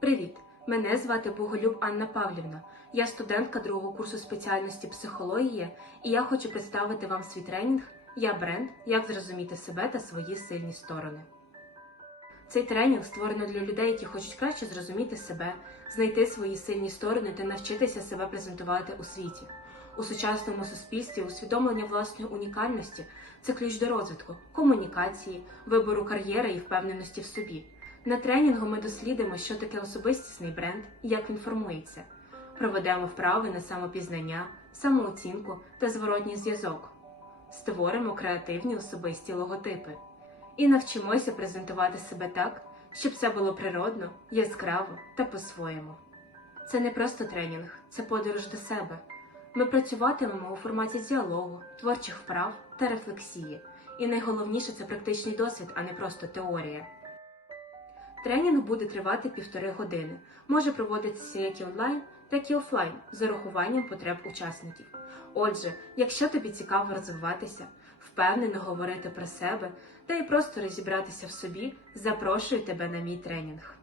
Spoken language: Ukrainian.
Привіт! Мене звати Боголюб Анна Павлівна. Я студентка другого курсу спеціальності психологія, і я хочу представити вам свій тренінг Я бренд. Як зрозуміти себе та свої сильні сторони. Цей тренінг створено для людей, які хочуть краще зрозуміти себе, знайти свої сильні сторони та навчитися себе презентувати у світі. У сучасному суспільстві усвідомлення власної унікальності це ключ до розвитку, комунікації, вибору кар'єри і впевненості в собі. На тренінгу ми дослідимо, що таке особистісний бренд і як він формується. Проведемо вправи на самопізнання, самооцінку та зворотній зв'язок. Створимо креативні особисті логотипи і навчимося презентувати себе так, щоб це було природно, яскраво та по-своєму. Це не просто тренінг, це подорож до себе. Ми працюватимемо у форматі діалогу, творчих вправ та рефлексії. І найголовніше це практичний досвід, а не просто теорія. Тренінг буде тривати півтори години, може проводитися як і онлайн, так і офлайн з урахуванням потреб учасників. Отже, якщо тобі цікаво розвиватися, впевнено говорити про себе та й просто розібратися в собі, запрошую тебе на мій тренінг.